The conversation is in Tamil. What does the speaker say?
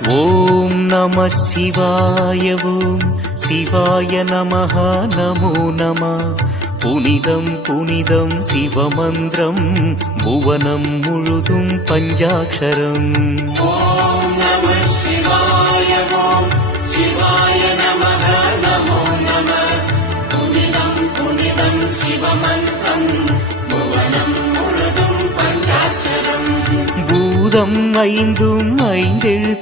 ஓம் நம சிவாய. ஓம் சிவாய நமஹ. நமோ நம. புனிதம் புனிதம் சிவமந்திரம் புவனம் முழுதும் பஞ்சாட்சரம். ஓம் நம சிவாய. ஓம் சிவாய நமஹ. நமோ நம. புனிதம் புனிதம் சிவமந்திரம் புவனம் முழுதும் பஞ்சாட்சரம். பூதம் ஐந்தும் ஐந்தெழுத்து